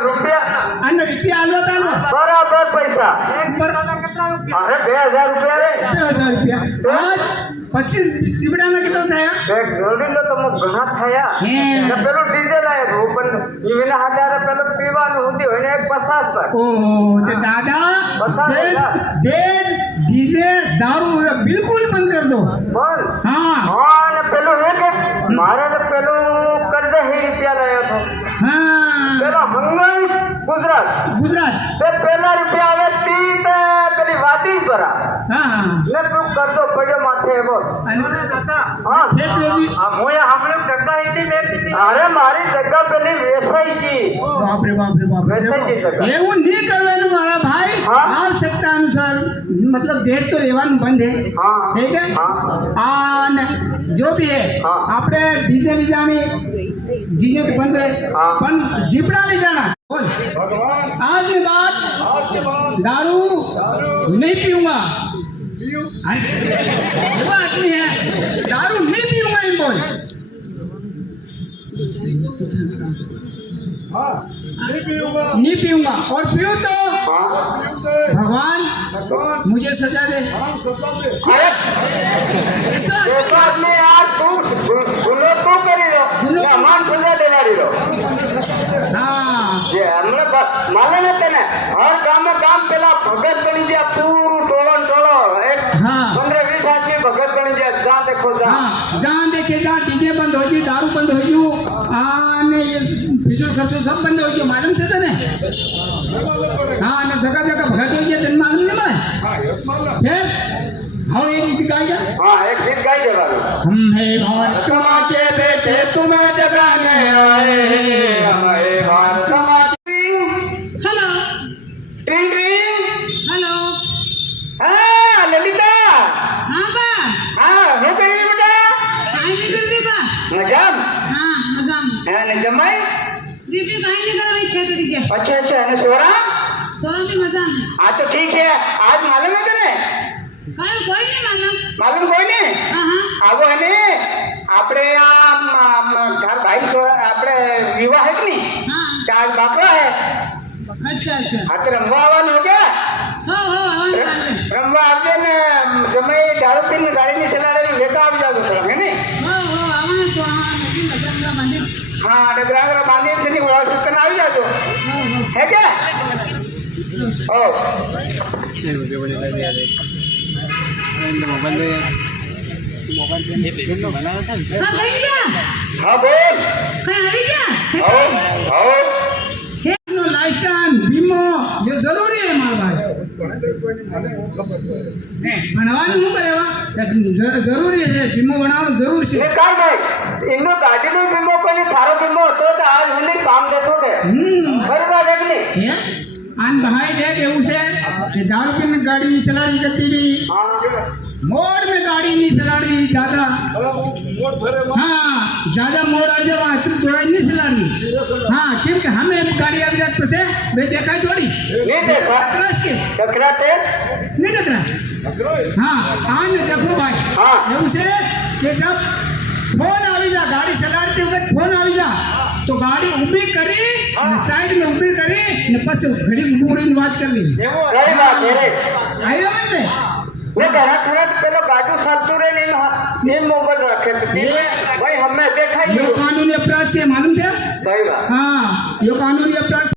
રૂપિયા અને રૂપિયા આલો તાનો બરાબર પૈસા અરે 2000 રૂપિયા રે 2000 રૂપિયા આજ પછી સીબડાના કેટલા થયા એક જોડીનો તો ઘણા થયા હે ને પેલું ડીઝલ આયો પણ ઈવેના હાજાર પેલું પીવાનું હતી હોય ને 50 પર ઓહો તે દાદા દે ડીજે દારૂ બિલકુલ બંધ कर दो બોલ हाँ હા ને પેલું હે કે મારે ને પેલું કર્જ હે રૂપિયા લાયો તો हाँ પેલા હંગાઈ ગુજરાત गुजरात તે પેલા રૂપિયા આવે તી તે પેલી વાતી ભરા हाँ ને તું કરજો પડ્યો માથે એવો અને હા આ મોયા આપણે જગ્યા હતી મેં અરે મારી જગ્યા પેલી વેસાઈ ગઈ बाप रे વેસાઈ ગઈ જગ્યા એવું નહીં કરવાનું મારા ભાઈ हाँ? आवश्यकता अनुसार मतलब देख तो लेવાનું બંધ है हाँ ठीक है हाँ અને जो भी है हाँ। આપણે ડીજે લીજાની ડીજે तो बंद है हाँ। पण जीपड़ा ले जाना बोल आज की बात दारू नहीं पीऊंगा वो आदमी है दारू नहीं पीऊंगा इन बोल नहीं पीऊंगा और पीऊं तो भगवान मुझे सजा दे अरे ऐसा बाद में यार तू गुनो तू करी लो गुनो ને અમાર સજા દેવાડી લો हाँ જે હમણે માલે ને તને હર ગામે ગામ પેલા ભગત બની ગયા પૂરું ટોળો ને ટોળો એક हाँ 15-20 આદમી ભગત બની ગયા જા દેખો જા हाँ जहाँ देखे जहाँ डीजे बंद हो गई दारू बंद हो गई आने ये फिजूल खर्चो सब बंद हो गया मालूम से तने हाँ ना जगह जगह भगत हो गया तन मालूम नहीं मैं फिर हाँ एक गीत गाएगा हाँ एक गीत गाई देवाड़ो हम है भारत माँ के बेटे तुम्हें जगाने आए हम है भारत माँ की हेलो ड्रिंग ड्रिंग हेलो हाँ ललिता हाँ बा हाँ હું કરી બેટા કાઈ નહીં કરવી બા મજામ હા મજામ હા ને જમાઈ બીજું કાઈ નહીં કરવી ખેતરી કે अच्छा अच्छा અને સોરા સોરાની મજામ हाँ तो ठीक है आज मालूम है तने કાઈ કોઈ નહીં માલમ मालूम कोई नहीं હા હા આવો ને આપણે આ ઘર ભાઈ આપણે વિવાહ હે કે નહીં હા ચાર બાપરા હે અચ્છા અચ્છા આ તો રમવા આવવાનું હે કે હો હો આવવાનું આવશે રમવા આવજે ને જમાઈ દારૂ પીને ગાડીની સલાડેલી વેકા આવી જાવ તો હે ને હો હો આવવાનું છો હા નદી મજામાં મંદિર હા ડગરાગરા બાંધી તેની ઓળખ કરીને આવી જાજો હો હો હે કે ઓ હા ભાઈ ગયા હા બોલ કઈ આવી ગયા આવો આવો નો लाइसेंस बीमो ये जरूरी है मार भाई ભણવાનું શું કરેવા જરૂરી છે બીમો બનાવવાનું જરૂર છે એ કામ ભાઈ એનો ગાડીનો વીમો કોઈ સારો વીમો હતો તો આજ મને કામ દેતો કે બરાબર છે કે નહીં હે આન ભાઈ દેખ એવું છે કે દારૂ પીને ગાડી ચલાવી જતી રહી હા मोड़ में गाड़ी नहीं चलानी ज्यादा हाँ ज्यादा मोड़ आ जाए वहाँ तुम थोड़ा नहीं चलानी हाँ क्योंकि हमें गाड़ी अभी तक से वे देखा छोड़ी नहीं देखा टकरास के टकराते नहीं टकरा हाँ आन देखो भाई हाँ। એવું છે કે जब फोन આવી જા ગાડી ચલાવતી વખત फोन આવી જા તો ગાડી ઊભી કરી સાઈડ में ઊભી કરી ને પછી ઘડી ઊભું રહીને વાત કરવી सही बात है रे આવ્યો ને वो घरा खड़ा पेलो गाड़ी चलतू रे नहीं ये मोबाइल रखे थे भाई हमें देखा ही ये कानूनी अपराध से मालूम है सही बात हाँ ये कानूनी अपराध